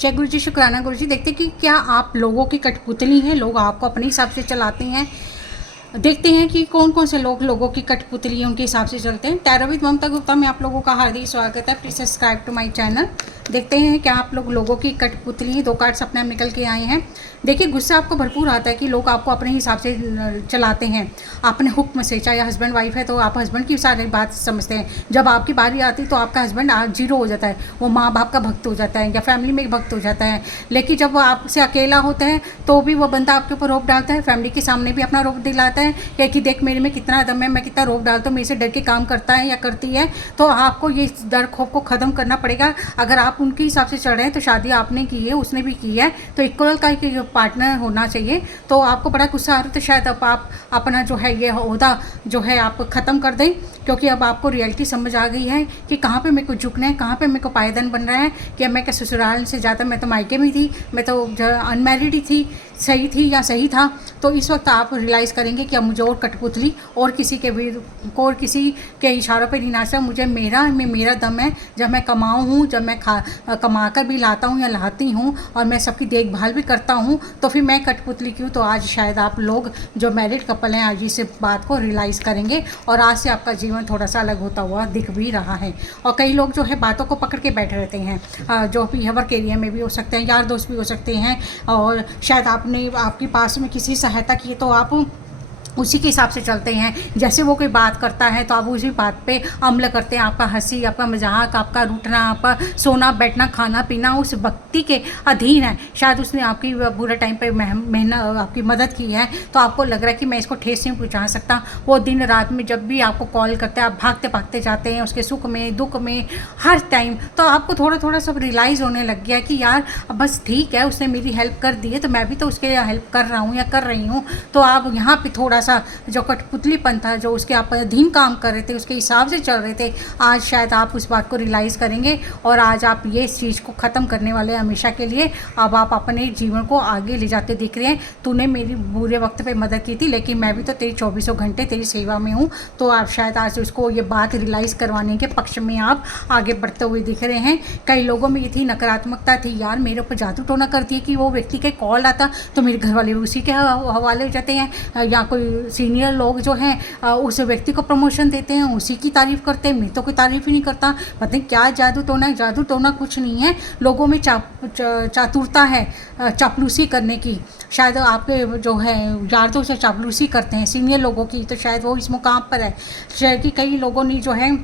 जय गुरु जी, शुक्राना गुरु जी। देखते हैं कि क्या आप लोगों की कठपुतली हैं, लोग आपको अपने हिसाब से चलाते हैं। देखते हैं कि कौन कौन से लोग लोगों की कठपुतली है, उनके हिसाब से चलते हैं। टैरो विद ममता गुप्ता में आप लोगों का हार्दिक स्वागत है। Please subscribe to my channel. देखते हैं क्या आप लोग लोगों की कठपुतली, 2 कार्ड्स अपने आप निकल के आए हैं। देखिए, गुस्सा आपको भरपूर आता है कि लोग आपको अपने हिसाब से चलाते हैं, अपने हुक्म से। चाहे हस्बैंड वाइफ है तो आप हस्बैंड की सारी बात समझते हैं। जब आपकी बारी आती तो आपका हस्बैंड जीरो हो जाता है, वो माँ बाप का भक्त हो जाता है या फैमिली में भक्त हो जाता है। लेकिन जब वो आपसे अकेला होता है तो भी वो बंदा आपके ऊपर रोप डालता है, फैमिली के सामने भी अपना रोप दिलाता है कि देख मेरे में कितना दम है, मैं कितना रोप डालता हूँ, मेरे से डर के काम करता है या करती है। तो आपको ये डर खौफ को ख़त्म करना पड़ेगा। अगर आप उनके हिसाब से चल रहे हैं तो शादी आपने की है, उसने भी की है, तो इक्वल का एक पार्टनर होना चाहिए। तो आपको बड़ा गुस्सा आ रहा है तो शायद अब आप अपना जो है ये ओहदा जो है आप ख़त्म कर दें, क्योंकि अब आपको रियलिटी समझ आ गई है कि कहाँ पे मेरे को झुकना है, कहाँ पे मेरे को पायदान बन रहा है। कि मैं क्या ससुराल से ज़्यादा, मैं तो मायके में थी, मैं तो अनमैरिड ही थी, सही थी या सही था। तो इस वक्त आप रियलाइज़ करेंगे कि अब मुझे और कठपुतली और किसी के भी और किसी के इशारों पे नहीं नाचना। मुझे मेरा दम है। जब मैं कमाऊँ हूँ, जब मैं कमा कर भी लाता हूँ या लाती हूँ और मैं सबकी देखभाल भी करता हूँ, तो फिर मैं कठपुतली क्यों। तो आज शायद आप लोग जो मैरिड कपल हैं आज इस बात को रियलाइज़ करेंगे और आज से आपका जीवन थोड़ा सा अलग होता हुआ दिख भी रहा है। और कई लोग जो है बातों को पकड़ के बैठे रहते हैं, जो भी वर्क एरिया में भी हो सकते हैं, यार दोस्त भी हो सकते हैं, और शायद आपने आपके पास में किसी सहायता की तो आप उसी के हिसाब से चलते हैं। जैसे वो कोई बात करता है तो आप उसी बात पे अमल करते हैं। आपका हंसी, आपका मजाक, आपका रूठना, आपका सोना बैठना, खाना पीना उस व्यक्ति के अधीन है। शायद उसने आपकी बुरे टाइम पे मेहनत आपकी मदद की है, तो आपको लग रहा है कि मैं इसको ठेस नहीं पहुँचा सकता। वो दिन रात में जब भी आपको कॉल करते हैं आप भागते भागते जाते हैं उसके सुख में दुख में हर टाइम। तो आपको थोड़ा थोड़ा सब रियलाइज़ होने लग गया कि यार बस ठीक है, उसने मेरी हेल्प कर दी है तो मैं भी तो उसके हेल्प कर रहा हूँ या कर रही हूँ। तो आप यहाँ पर थोड़ा सा जो कठपुतलीपन था, जो उसके आप अधीन काम कर रहे थे, उसके हिसाब से चल रहे थे, आज शायद आप उस बात को रियलाइज़ करेंगे और आज आप ये चीज़ को ख़त्म करने वाले हमेशा के लिए। अब आप अपने जीवन को आगे ले जाते दिख रहे हैं। तूने मेरी बुरे वक्त पे मदद की थी, लेकिन मैं भी तो तेरी 24 घंटे तेरी सेवा में हूँ। तो आप शायद आज उसको ये बात रियलाइज़ करवाने के पक्ष में आप आगे बढ़ते हुए दिख रहे हैं। कई लोगों में ये थी नकारात्मकता थी, यार मेरे ऊपर जादू टोना कर दिया कि वो व्यक्ति के कॉल आता तो मेरे घर वाले उसी के हवाले हो जाते हैं, या कोई सीनियर लोग जो हैं उस व्यक्ति को प्रमोशन देते हैं, उसी की तारीफ़ करते हैं, मैं तो कोई तारीफ़ ही नहीं करता। पता नहीं क्या जादू टोना है। जादू टोना कुछ नहीं है, लोगों में चातुरता है चापलूसी करने की। शायद आपके जो है यार दोस्त से चापलूसी करते हैं सीनियर लोगों की, तो शायद वो इस मुकाम पर है। शायद कि कई लोगों ने जो है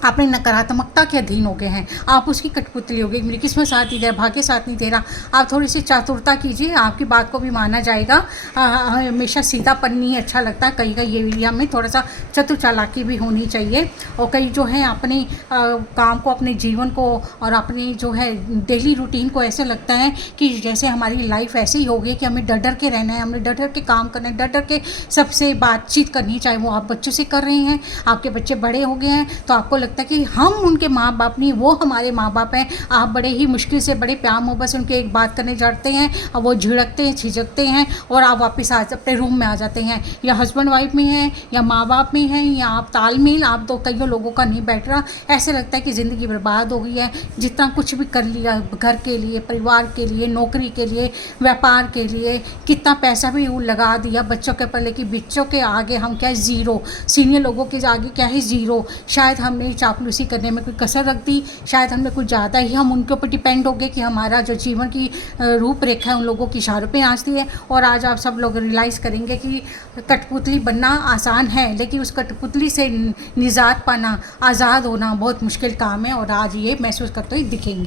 अपनी नकारात्मकता के अधीन हो गए हैं, आप उसकी कठपुतली हो गई। मेरी किस्मत साथ नहीं दे रहा, भाग्य साथ नहीं दे रहा। आप थोड़ी सी चातुरता कीजिए, आपकी बात को भी माना जाएगा। हमेशा सीधापन नहीं अच्छा लगता, कहीं कहीं ये एरिया में थोड़ा सा चतुर चालाकी भी होनी चाहिए। और कई जो है अपने काम को, अपने जीवन को और अपनी जो है डेली रूटीन को ऐसे लगता है कि जैसे हमारी लाइफ ऐसे ही हो गई कि हमें डर डर के रहना है, हमें डर डर के काम करना है, डर डर के सबसे बातचीत करनी है। चाहे वो आप बच्चों से कर रहे हैं, आपके बच्चे बड़े हो गए हैं तो आपको लगता है कि हम उनके माँ बाप नहीं, वो हमारे माँ बाप हैं। आप बड़े ही मुश्किल से बड़े प्यार मोहब्बत से उनके एक बात करने जाते हैं और वो झिड़कते हैं, झिझकते हैं और आप वापस अपने रूम में आ जाते हैं। या हस्बैंड वाइफ में हैं या माँ बाप में हैं, या आप तालमेल आप तो कईयों लोगों का नहीं बैठ रहा। ऐसे लगता है कि ज़िंदगी बर्बाद हो गई है। जितना कुछ भी कर लिया घर के लिए, परिवार के लिए, नौकरी के लिए, व्यापार के लिए, कितना पैसा भी लगा दिया बच्चों के ऊपर, लेकिन बच्चों के आगे हम क्या है ज़ीरो, सीनियर लोगों के आगे क्या है ज़ीरो। शायद हमने चापलूसी करने में कोई कसर रख दी, शायद हमने कुछ ज़्यादा ही हम उनके ऊपर डिपेंड हो गए कि हमारा जो जीवन की रूपरेखा है उन लोगों की इशारों पे नाचती है। और आज आप सब लोग रियलाइज़ करेंगे कि कठपुतली बनना आसान है, लेकिन उस कठपुतली से निजात पाना, आज़ाद होना बहुत मुश्किल काम है। और आज ये महसूस करते हुए दिखेंगे।